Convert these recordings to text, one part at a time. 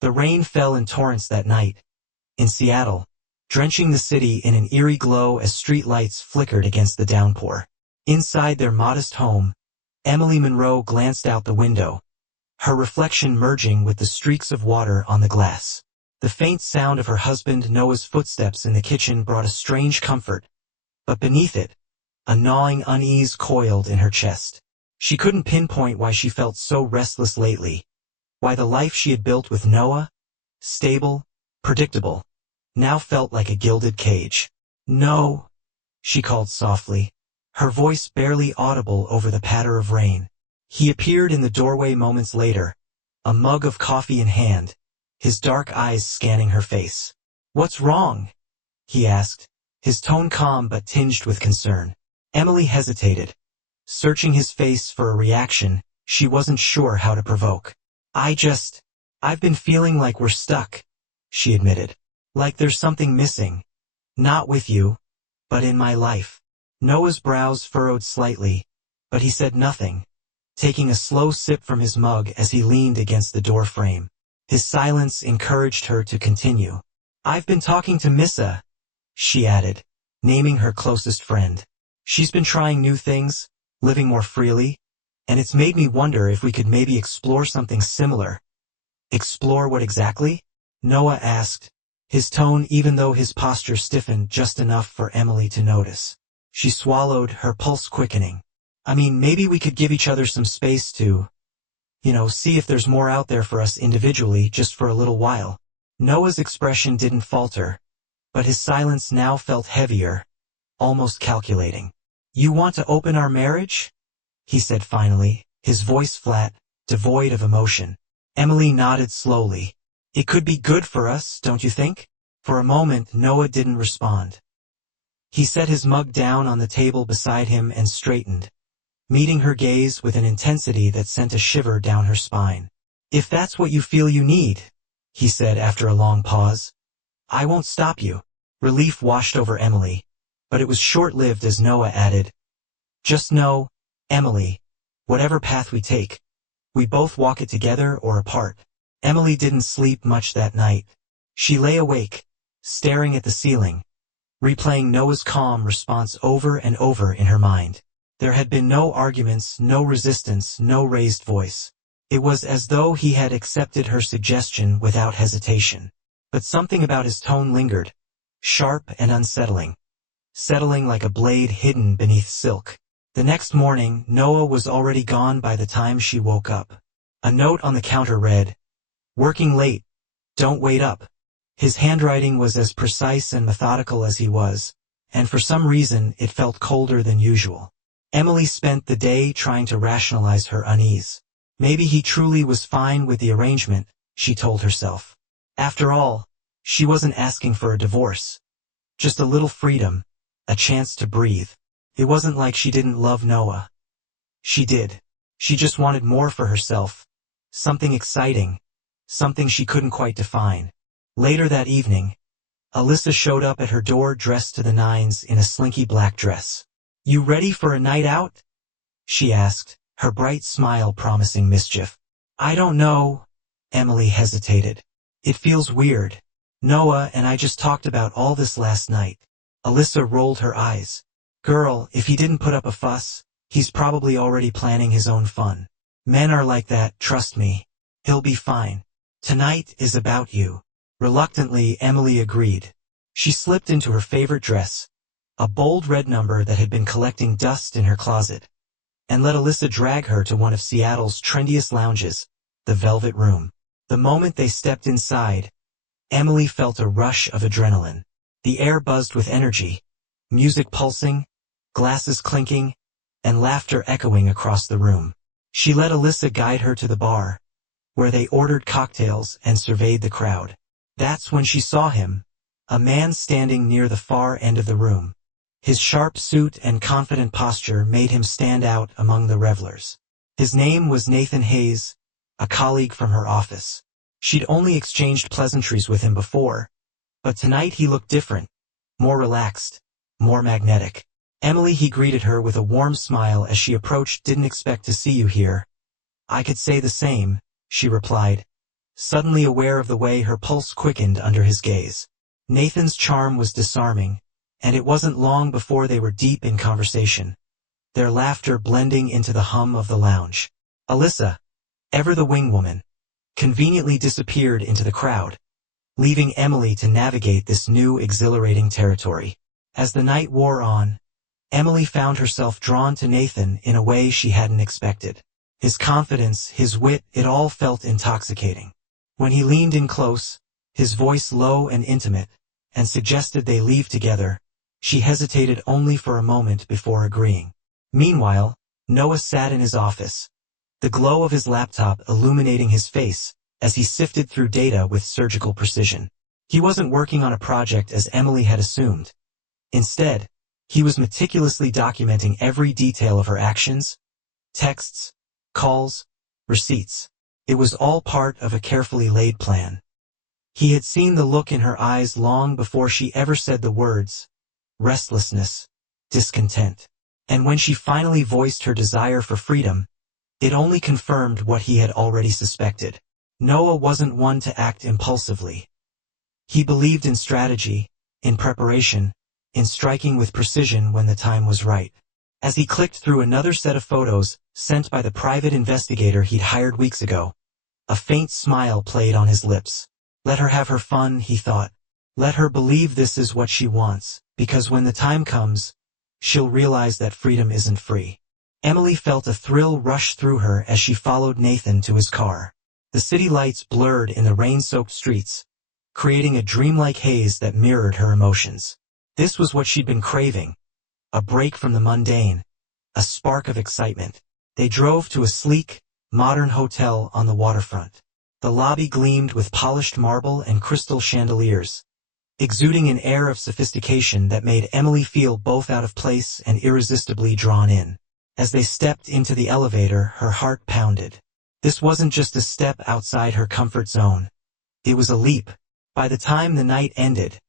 The rain fell in torrents that night, in Seattle, drenching the city in an eerie glow as street lights flickered against the downpour. Inside their modest home, Emily Monroe glanced out the window, her reflection merging with the streaks of water on the glass. The faint sound of her husband Noah's footsteps in the kitchen brought a strange comfort, but beneath it, a gnawing unease coiled in her chest. She couldn't pinpoint why she felt so restless lately, why the life she had built with Noah, stable, predictable, now felt like a gilded cage. "No," she called softly, her voice barely audible over the patter of rain. He appeared in the doorway moments later, a mug of coffee in hand, his dark eyes scanning her face. "What's wrong?" he asked, his tone calm but tinged with concern. Emily hesitated, searching his face for a reaction she wasn't sure how to provoke. I've been feeling like we're stuck," she admitted. "Like there's something missing. Not with you, but in my life." Noah's brows furrowed slightly, but he said nothing, taking a slow sip from his mug as he leaned against the door frame. His silence encouraged her to continue. "I've been talking to Missa," she added, naming her closest friend. "She's been trying new things, living more freely, and it's made me wonder if we could maybe explore something similar." "Explore what exactly?" Noah asked, his tone even though his posture stiffened just enough for Emily to notice. She swallowed, her pulse quickening. "I mean, maybe we could give each other some space to, see if there's more out there for us individually just for a little while." Noah's expression didn't falter, but his silence now felt heavier, almost calculating. "You want to open our marriage?" he said finally, his voice flat, devoid of emotion. Emily nodded slowly. "It could be good for us, don't you think?" For a moment Noah didn't respond. He set his mug down on the table beside him and straightened, meeting her gaze with an intensity that sent a shiver down her spine. "If that's what you feel you need," he said after a long pause, "I won't stop you." Relief washed over Emily, but it was short-lived as Noah added, "Just know, Emily, whatever path we take, we both walk it together or apart." Emily didn't sleep much that night. She lay awake, staring at the ceiling, replaying Noah's calm response over and over in her mind. There had been no arguments, no resistance, no raised voice. It was as though he had accepted her suggestion without hesitation. But something about his tone lingered, sharp and unsettling, settling like a blade hidden beneath silk. The next morning, Noah was already gone by the time she woke up. A note on the counter read, "Working late. Don't wait up." His handwriting was as precise and methodical as he was, and for some reason it felt colder than usual. Emily spent the day trying to rationalize her unease. Maybe he truly was fine with the arrangement, she told herself. After all, she wasn't asking for a divorce. Just a little freedom, a chance to breathe. It wasn't like she didn't love Noah. She did. She just wanted more for herself. Something exciting. Something she couldn't quite define. Later that evening, Alyssa showed up at her door dressed to the nines in a slinky black dress. "You ready for a night out?" she asked, her bright smile promising mischief. "I don't know." Emily hesitated. "It feels weird. Noah and I just talked about all this last night." Alyssa rolled her eyes. "Girl, if he didn't put up a fuss, he's probably already planning his own fun. Men are like that, trust me. He'll be fine. Tonight is about you." Reluctantly, Emily agreed. She slipped into her favorite dress, a bold red number that had been collecting dust in her closet, and let Alyssa drag her to one of Seattle's trendiest lounges, the Velvet Room. The moment they stepped inside, Emily felt a rush of adrenaline. The air buzzed with energy, music pulsing, glasses clinking, and laughter echoing across the room. She let Alyssa guide her to the bar, where they ordered cocktails and surveyed the crowd. That's when she saw him, a man standing near the far end of the room. His sharp suit and confident posture made him stand out among the revelers. His name was Nathan Hayes, a colleague from her office. She'd only exchanged pleasantries with him before, but tonight he looked different, more relaxed, more magnetic. "Emily," he greeted her with a warm smile as she approached. "Didn't expect to see you here." "I could say the same," she replied, suddenly aware of the way her pulse quickened under his gaze. Nathan's charm was disarming, and it wasn't long before they were deep in conversation, their laughter blending into the hum of the lounge. Alyssa, ever the wingwoman, conveniently disappeared into the crowd, leaving Emily to navigate this new exhilarating territory. As the night wore on, Emily found herself drawn to Nathan in a way she hadn't expected. His confidence, his wit, it all felt intoxicating. When he leaned in close, his voice low and intimate, and suggested they leave together, she hesitated only for a moment before agreeing. Meanwhile, Noah sat in his office, the glow of his laptop illuminating his face as he sifted through data with surgical precision. He wasn't working on a project as Emily had assumed. Instead, he was meticulously documenting every detail of her actions, texts, calls, receipts. It was all part of a carefully laid plan. He had seen the look in her eyes long before she ever said the words: restlessness, discontent. And when she finally voiced her desire for freedom, it only confirmed what he had already suspected. Noah wasn't one to act impulsively. He believed in strategy, in preparation, in striking with precision when the time was right. As he clicked through another set of photos, sent by the private investigator he'd hired weeks ago, a faint smile played on his lips. Let her have her fun, he thought. Let her believe this is what she wants, because when the time comes, she'll realize that freedom isn't free. Emily felt a thrill rush through her as she followed Nathan to his car. The city lights blurred in the rain-soaked streets, creating a dreamlike haze that mirrored her emotions. This was what she'd been craving. A break from the mundane, a spark of excitement. They drove to a sleek, modern hotel on the waterfront. The lobby gleamed with polished marble and crystal chandeliers, exuding an air of sophistication that made Emily feel both out of place and irresistibly drawn in. As they stepped into the elevator, her heart pounded. This wasn't just a step outside her comfort zone. It was a leap. By the time the night ended,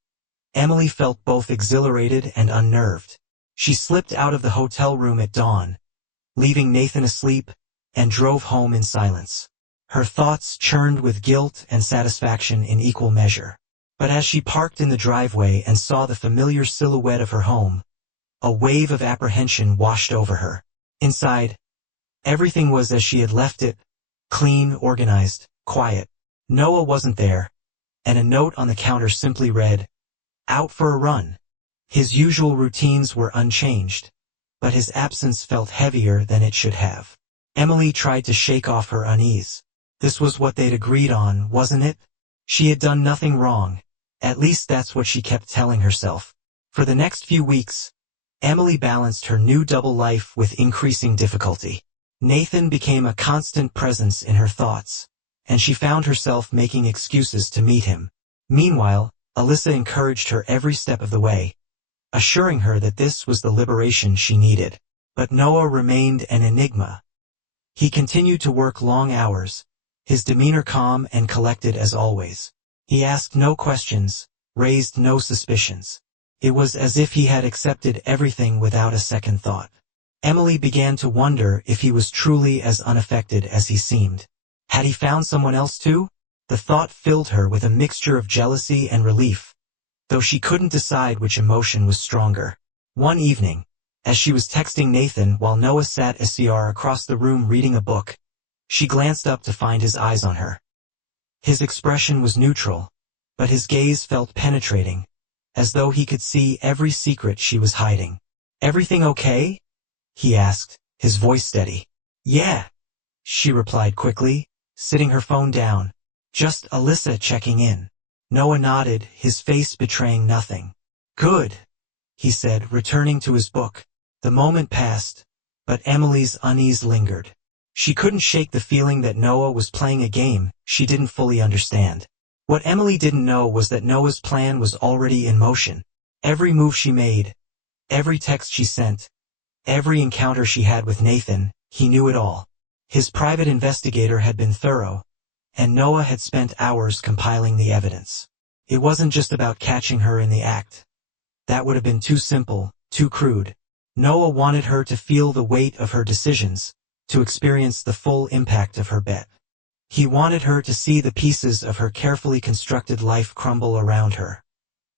Emily felt both exhilarated and unnerved. She slipped out of the hotel room at dawn, leaving Nathan asleep, and drove home in silence. Her thoughts churned with guilt and satisfaction in equal measure. But as she parked in the driveway and saw the familiar silhouette of her home, a wave of apprehension washed over her. Inside, everything was as she had left it, clean, organized, quiet. Noah wasn't there, and a note on the counter simply read, "Out for a run." His usual routines were unchanged, but his absence felt heavier than it should have. Emily tried to shake off her unease. This was what they'd agreed on, wasn't it? She had done nothing wrong. At least that's what she kept telling herself. For the next few weeks, Emily balanced her new double life with increasing difficulty. Nathan became a constant presence in her thoughts, and she found herself making excuses to meet him. Meanwhile, Alyssa encouraged her every step of the way, assuring her that this was the liberation she needed. But Noah remained an enigma. He continued to work long hours, his demeanor calm and collected as always. He asked no questions, raised no suspicions. It was as if he had accepted everything without a second thought. Emily began to wonder if he was truly as unaffected as he seemed. Had he found someone else too? The thought filled her with a mixture of jealousy and relief, though she couldn't decide which emotion was stronger. One evening, as she was texting Nathan while Noah sat SCR across the room reading a book, she glanced up to find his eyes on her. His expression was neutral, but his gaze felt penetrating, as though he could see every secret she was hiding. "Everything okay?" he asked, his voice steady. "Yeah," she replied quickly, sitting her phone down. "Just Alyssa checking in." Noah nodded, his face betraying nothing. "Good," he said, returning to his book. The moment passed, but Emily's unease lingered. She couldn't shake the feeling that Noah was playing a game she didn't fully understand. What Emily didn't know was that Noah's plan was already in motion. Every move she made, every text she sent, every encounter she had with Nathan, he knew it all. His private investigator had been thorough, and Noah had spent hours compiling the evidence. It wasn't just about catching her in the act. That would have been too simple, too crude. Noah wanted her to feel the weight of her decisions, to experience the full impact of her bet. He wanted her to see the pieces of her carefully constructed life crumble around her,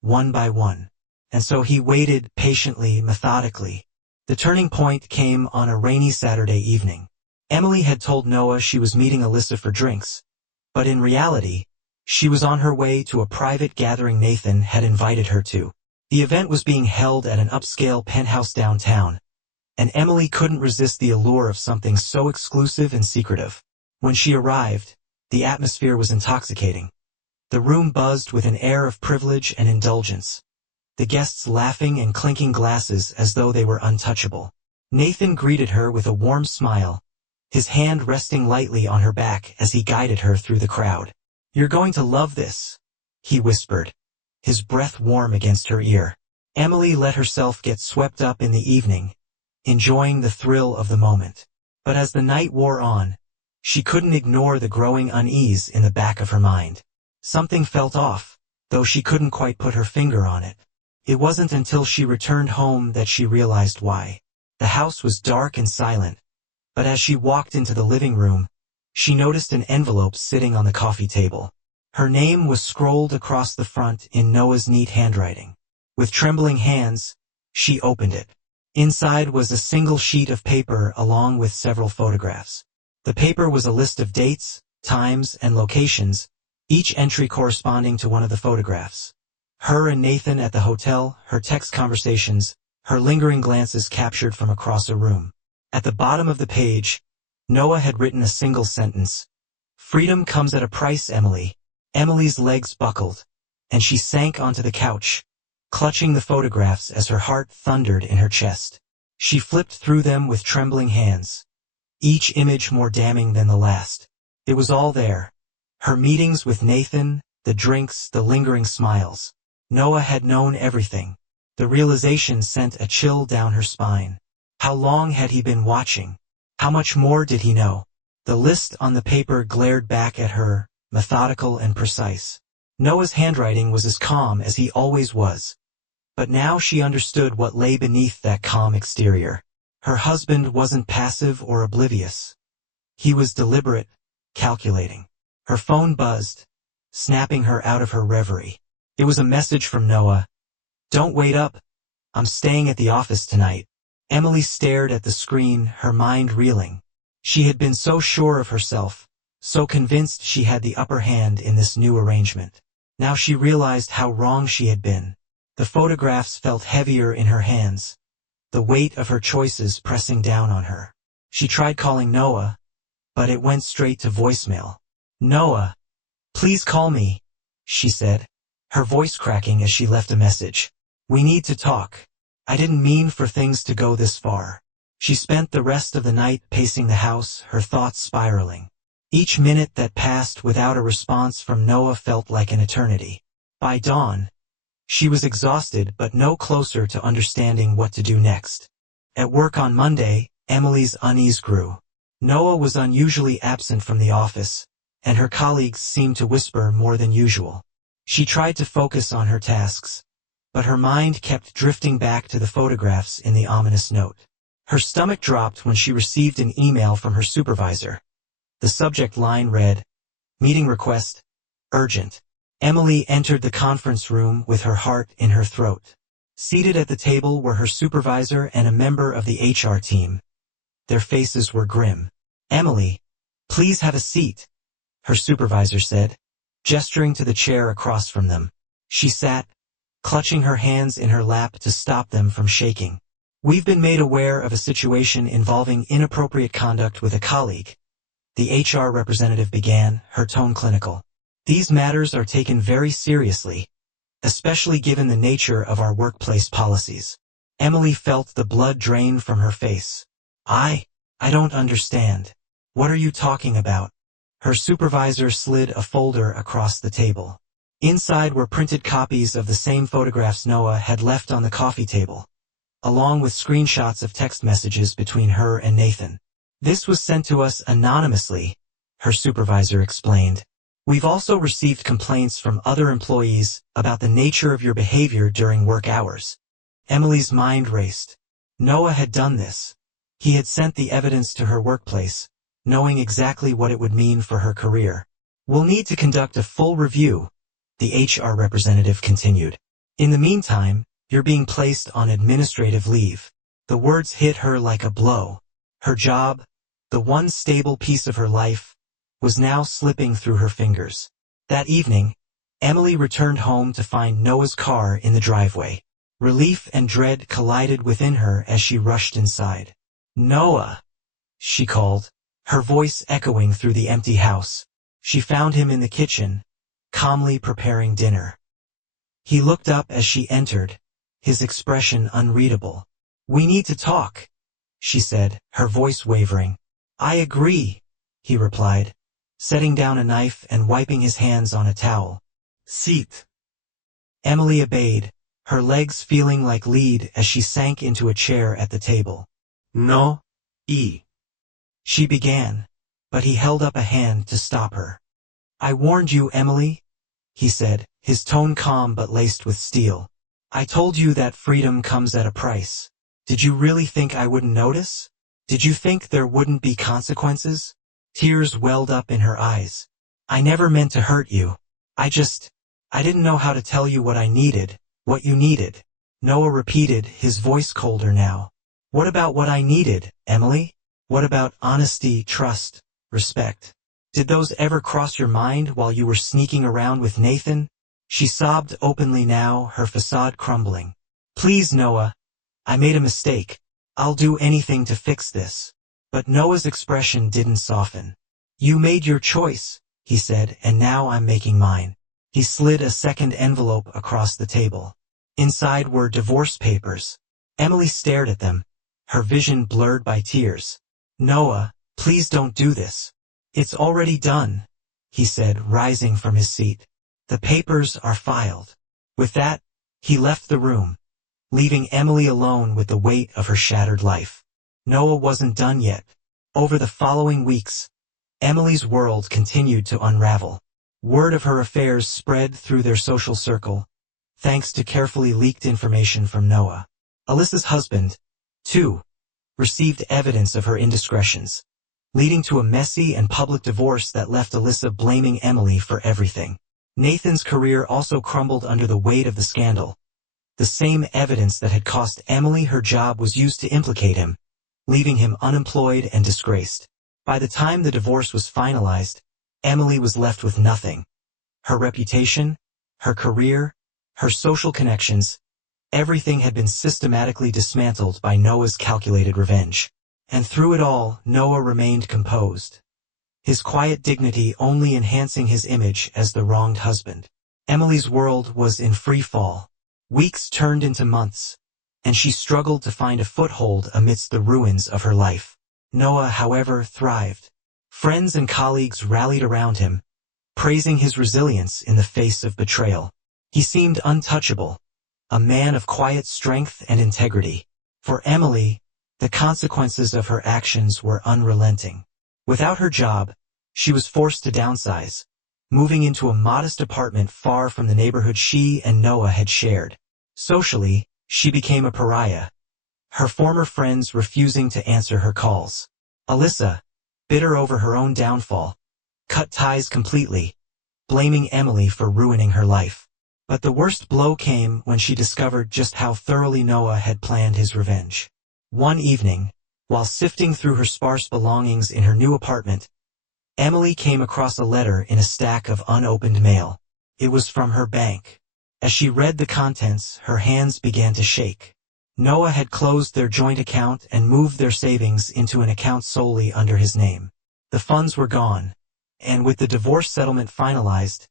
one by one. And so he waited patiently, methodically. The turning point came on a rainy Saturday evening. Emily had told Noah she was meeting Alyssa for drinks, but in reality, she was on her way to a private gathering Nathan had invited her to. The event was being held at an upscale penthouse downtown, and Emily couldn't resist the allure of something so exclusive and secretive. When she arrived, the atmosphere was intoxicating. The room buzzed with an air of privilege and indulgence, the guests laughing and clinking glasses as though they were untouchable. Nathan greeted her with a warm smile, his hand resting lightly on her back as he guided her through the crowd. "You're going to love this," he whispered, his breath warm against her ear. Emily let herself get swept up in the evening, enjoying the thrill of the moment. But as the night wore on, she couldn't ignore the growing unease in the back of her mind. Something felt off, though she couldn't quite put her finger on it. It wasn't until she returned home that she realized why. The house was dark and silent, but as she walked into the living room, she noticed an envelope sitting on the coffee table. Her name was scrolled across the front in Noah's neat handwriting. With trembling hands, she opened it. Inside was a single sheet of paper along with several photographs. The paper was a list of dates, times, and locations, each entry corresponding to one of the photographs. Her and Nathan at the hotel, her text conversations, her lingering glances captured from across a room. At the bottom of the page, Noah had written a single sentence. "Freedom comes at a price, Emily." Emily's legs buckled, and she sank onto the couch, clutching the photographs as her heart thundered in her chest. She flipped through them with trembling hands, each image more damning than the last. It was all there. Her meetings with Nathan, the drinks, the lingering smiles. Noah had known everything. The realization sent a chill down her spine. How long had he been watching? How much more did he know? The list on the paper glared back at her, methodical and precise. Noah's handwriting was as calm as he always was. But now she understood what lay beneath that calm exterior. Her husband wasn't passive or oblivious. He was deliberate, calculating. Her phone buzzed, snapping her out of her reverie. It was a message from Noah. "Don't wait up. I'm staying at the office tonight." Emily stared at the screen, her mind reeling. She had been so sure of herself, so convinced she had the upper hand in this new arrangement. Now she realized how wrong she had been. The photographs felt heavier in her hands, the weight of her choices pressing down on her. She tried calling Noah, but it went straight to voicemail. "Noah, please call me," she said, her voice cracking as she left a message. "We need to talk. I didn't mean for things to go this far." She spent the rest of the night pacing the house, her thoughts spiraling. Each minute that passed without a response from Noah felt like an eternity. By dawn, she was exhausted but no closer to understanding what to do next. At work on Monday, Emily's unease grew. Noah was unusually absent from the office, and her colleagues seemed to whisper more than usual. She tried to focus on her tasks, but her mind kept drifting back to the photographs in the ominous note. Her stomach dropped when she received an email from her supervisor. The subject line read, "Meeting request, urgent." Emily entered the conference room with her heart in her throat. Seated at the table were her supervisor and a member of the HR team. Their faces were grim. "Emily, please have a seat," her supervisor said, gesturing to the chair across from them. She sat, clutching her hands in her lap to stop them from shaking. "We've been made aware of a situation involving inappropriate conduct with a colleague," the HR representative began, her tone clinical. "These matters are taken very seriously, especially given the nature of our workplace policies." Emily felt the blood drain from her face. I don't understand. What are you talking about?" Her supervisor slid a folder across the table. Inside were printed copies of the same photographs Noah had left on the coffee table, along with screenshots of text messages between her and Nathan. "This was sent to us anonymously," her supervisor explained. "We've also received complaints from other employees about the nature of your behavior during work hours." Emily's mind raced. Noah had done this. He had sent the evidence to her workplace, knowing exactly what it would mean for her career. "We'll need to conduct a full review," the HR representative continued. "In the meantime, you're being placed on administrative leave." The words hit her like a blow. Her job, the one stable piece of her life, was now slipping through her fingers. That evening, Emily returned home to find Noah's car in the driveway. Relief and dread collided within her as she rushed inside. "Noah!" she called, her voice echoing through the empty house. She found him in the kitchen, calmly preparing dinner. He looked up as she entered, his expression unreadable. "We need to talk," she said, her voice wavering. "I agree," he replied, setting down a knife and wiping his hands on a towel. "Sit." Emily obeyed, her legs feeling like lead as she sank into a chair at the table. "No, she began, but he held up a hand to stop her. "I warned you, Emily," he said, his tone calm but laced with steel. "I told you that freedom comes at a price. Did you really think I wouldn't notice? Did you think there wouldn't be consequences?" Tears welled up in her eyes. "I never meant to hurt you. I didn't know how to tell you what I needed, what you needed." Noah repeated, his voice colder now. "What about what I needed, Emily? What about honesty, trust, respect? Did those ever cross your mind while you were sneaking around with Nathan?" She sobbed openly now, her facade crumbling. "Please, Noah. I made a mistake. I'll do anything to fix this." But Noah's expression didn't soften. "You made your choice," he said, "and now I'm making mine." He slid a second envelope across the table. Inside were divorce papers. Emily stared at them, her vision blurred by tears. "Noah, please don't do this." "It's already done," he said, rising from his seat. "The papers are filed." With that, he left the room, leaving Emily alone with the weight of her shattered life. Noah wasn't done yet. Over the following weeks, Emily's world continued to unravel. Word of her affairs spread through their social circle, thanks to carefully leaked information from Noah. Alyssa's husband, too, received evidence of her indiscretions, leading to a messy and public divorce that left Alyssa blaming Emily for everything. Nathan's career also crumbled under the weight of the scandal. The same evidence that had cost Emily her job was used to implicate him, leaving him unemployed and disgraced. By the time the divorce was finalized, Emily was left with nothing. Her reputation, her career, her social connections, everything had been systematically dismantled by Noah's calculated revenge. And through it all, Noah remained composed, his quiet dignity only enhancing his image as the wronged husband. Emily's world was in free fall. Weeks turned into months, and she struggled to find a foothold amidst the ruins of her life. Noah, however, thrived. Friends and colleagues rallied around him, praising his resilience in the face of betrayal. He seemed untouchable, a man of quiet strength and integrity. For Emily, the consequences of her actions were unrelenting. Without her job, she was forced to downsize, moving into a modest apartment far from the neighborhood she and Noah had shared. Socially, she became a pariah, her former friends refusing to answer her calls. Alyssa, bitter over her own downfall, cut ties completely, blaming Emily for ruining her life. But the worst blow came when she discovered just how thoroughly Noah had planned his revenge. One evening, while sifting through her sparse belongings in her new apartment, Emily came across a letter in a stack of unopened mail. It was from her bank. As she read the contents, her hands began to shake. Noah had closed their joint account and moved their savings into an account solely under his name. The funds were gone, and with the divorce settlement finalized,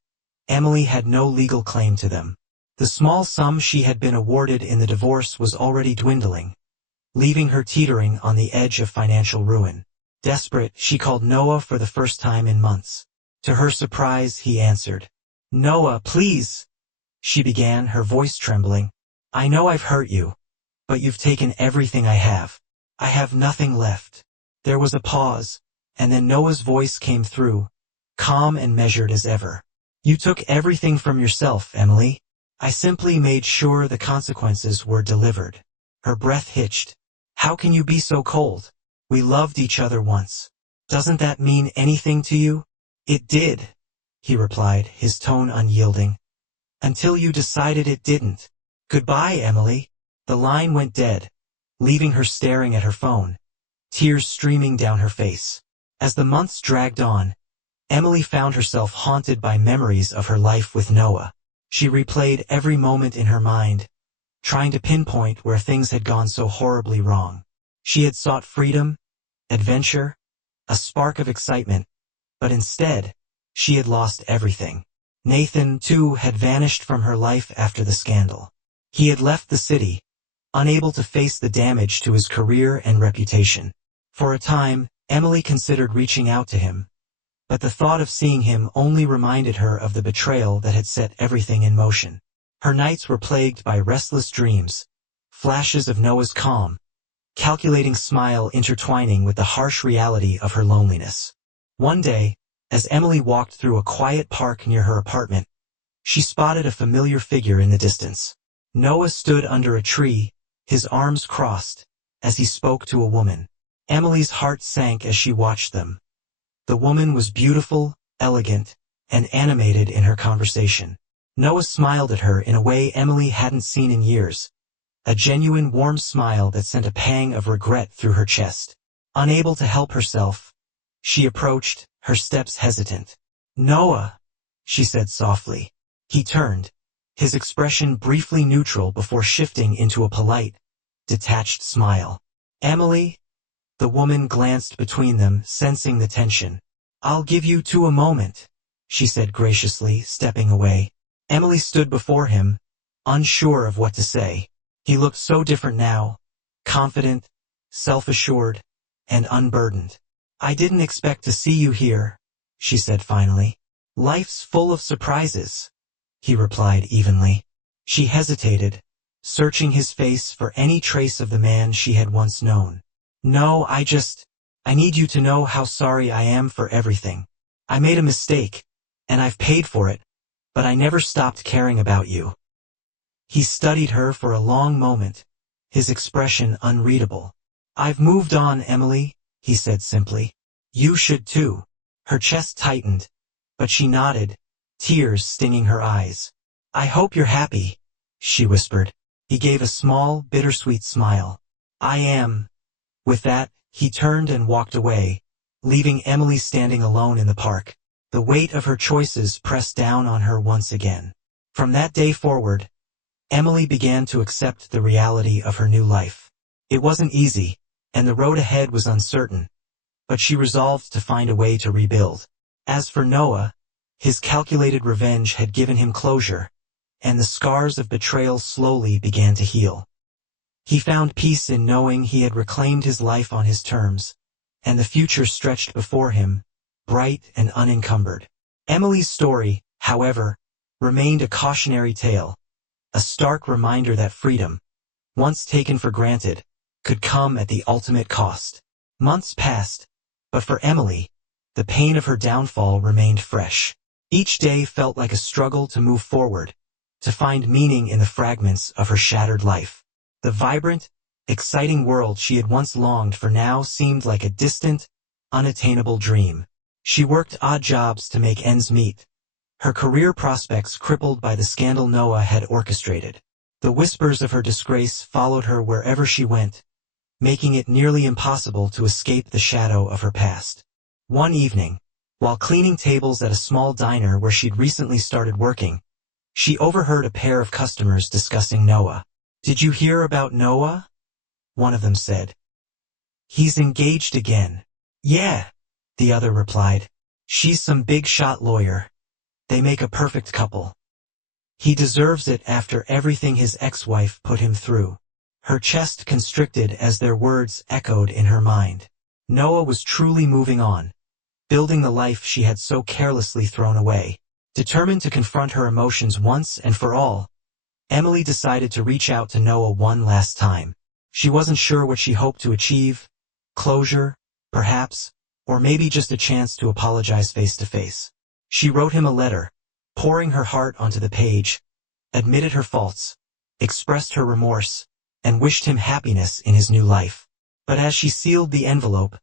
Emily had no legal claim to them. The small sum she had been awarded in the divorce was already dwindling, leaving her teetering on the edge of financial ruin. Desperate, she called Noah for the first time in months. To her surprise, he answered. "Noah, please," she began, her voice trembling. "I know I've hurt you, but you've taken everything I have. I have nothing left." There was a pause, and then Noah's voice came through, calm and measured as ever. "You took everything from yourself, Emily. I simply made sure the consequences were delivered." Her breath hitched. "How can you be so cold? We loved each other once." Doesn't that mean anything to you? It did, he replied, his tone unyielding. Until you decided it didn't. Goodbye, Emily. The line went dead, leaving her staring at her phone, tears streaming down her face. As the months dragged on, Emily found herself haunted by memories of her life with Noah. She replayed every moment in her mind, trying to pinpoint where things had gone so horribly wrong. She had sought freedom, adventure, a spark of excitement, but instead, she had lost everything. Nathan, too, had vanished from her life after the scandal. He had left the city, unable to face the damage to his career and reputation. For a time, Emily considered reaching out to him, but the thought of seeing him only reminded her of the betrayal that had set everything in motion. Her nights were plagued by restless dreams, flashes of Noah's calm, calculating smile intertwining with the harsh reality of her loneliness. One day, as Emily walked through a quiet park near her apartment, she spotted a familiar figure in the distance. Noah stood under a tree, his arms crossed, as he spoke to a woman. Emily's heart sank as she watched them. The woman was beautiful, elegant, and animated in her conversation. Noah smiled at her in a way Emily hadn't seen in years, a genuine warm smile that sent a pang of regret through her chest. Unable to help herself, she approached, her steps hesitant. "Noah," she said softly. He turned, his expression briefly neutral before shifting into a polite, detached smile. "Emily?" The woman glanced between them, sensing the tension. "I'll give you a moment," she said graciously, stepping away. Emily stood before him, unsure of what to say. He looked so different now, confident, self-assured, and unburdened. "I didn't expect to see you here," she said finally. "Life's full of surprises," he replied evenly. She hesitated, searching his face for any trace of the man she had once known. "No, I need you to know how sorry I am for everything. I made a mistake, and I've paid for it, but I never stopped caring about you." He studied her for a long moment, his expression unreadable. "I've moved on, Emily," he said simply. "You should too." Her chest tightened, but she nodded, tears stinging her eyes. "I hope you're happy," she whispered. He gave a small, bittersweet smile. "I am." With that, he turned and walked away, leaving Emily standing alone in the park. The weight of her choices pressed down on her once again. From that day forward, Emily began to accept the reality of her new life. It wasn't easy, and the road ahead was uncertain, but she resolved to find a way to rebuild. As for Noah, his calculated revenge had given him closure, and the scars of betrayal slowly began to heal. He found peace in knowing he had reclaimed his life on his terms, and the future stretched before him, bright and unencumbered. Emily's story, however, remained a cautionary tale, a stark reminder that freedom, once taken for granted, could come at the ultimate cost. Months passed, but for Emily, the pain of her downfall remained fresh. Each day felt like a struggle to move forward, to find meaning in the fragments of her shattered life. The vibrant, exciting world she had once longed for now seemed like a distant, unattainable dream. She worked odd jobs to make ends meet, her career prospects crippled by the scandal Noah had orchestrated. The whispers of her disgrace followed her wherever she went, making it nearly impossible to escape the shadow of her past. One evening, while cleaning tables at a small diner where she'd recently started working, she overheard a pair of customers discussing Noah. "Did you hear about Noah?" one of them said. "He's engaged again." "Yeah," the other replied. "She's some big-shot lawyer. They make a perfect couple. He deserves it after everything his ex-wife put him through." Her chest constricted as their words echoed in her mind. Noah was truly moving on, building the life she had so carelessly thrown away. Determined to confront her emotions once and for all, Emily decided to reach out to Noah one last time. She wasn't sure what she hoped to achieve, closure, perhaps, or maybe just a chance to apologize face to face. She wrote him a letter, pouring her heart onto the page, admitted her faults, expressed her remorse, and wished him happiness in his new life. But as she sealed the envelope,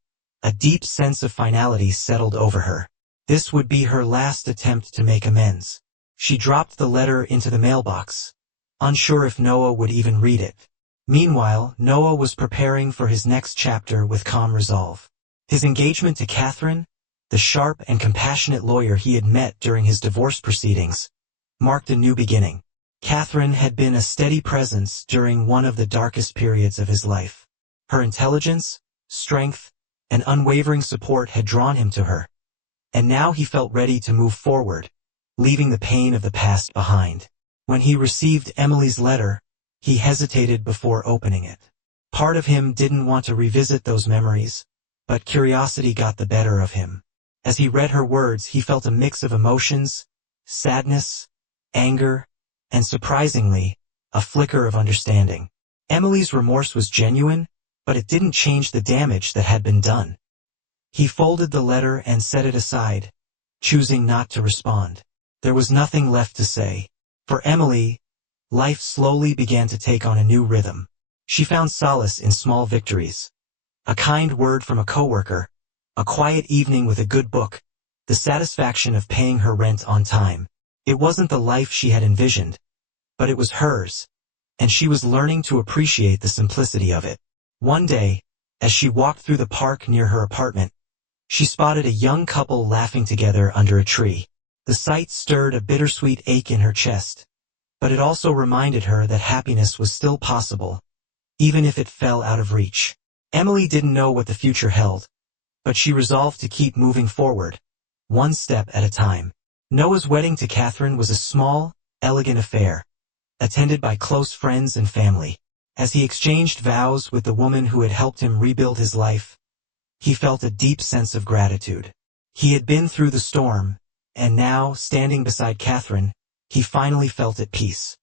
A deep sense of finality settled over her. This would be her last attempt to make amends. She dropped the letter into the mailbox, unsure if Noah would even read it. Meanwhile, Noah was preparing for his next chapter with calm resolve. His engagement to Catherine, the sharp and compassionate lawyer he had met during his divorce proceedings, marked a new beginning. Catherine had been a steady presence during one of the darkest periods of his life. Her intelligence, strength, and unwavering support had drawn him to her, and now he felt ready to move forward, leaving the pain of the past behind. When he received Emily's letter, he hesitated before opening it. Part of him didn't want to revisit those memories, but curiosity got the better of him. As he read her words, he felt a mix of emotions, sadness, anger, and surprisingly, a flicker of understanding. Emily's remorse was genuine, but it didn't change the damage that had been done. He folded the letter and set it aside, choosing not to respond. There was nothing left to say. For Emily, life slowly began to take on a new rhythm. She found solace in small victories. A kind word from a coworker, a quiet evening with a good book, the satisfaction of paying her rent on time. It wasn't the life she had envisioned, but it was hers, and she was learning to appreciate the simplicity of it. One day, as she walked through the park near her apartment, she spotted a young couple laughing together under a tree. The sight stirred a bittersweet ache in her chest, but it also reminded her that happiness was still possible, even if it fell out of reach. Emily didn't know what the future held, but she resolved to keep moving forward, one step at a time. Noah's wedding to Catherine was a small, elegant affair, attended by close friends and family. As he exchanged vows with the woman who had helped him rebuild his life, he felt a deep sense of gratitude. He had been through the storm, and now, standing beside Catherine, he finally felt at peace.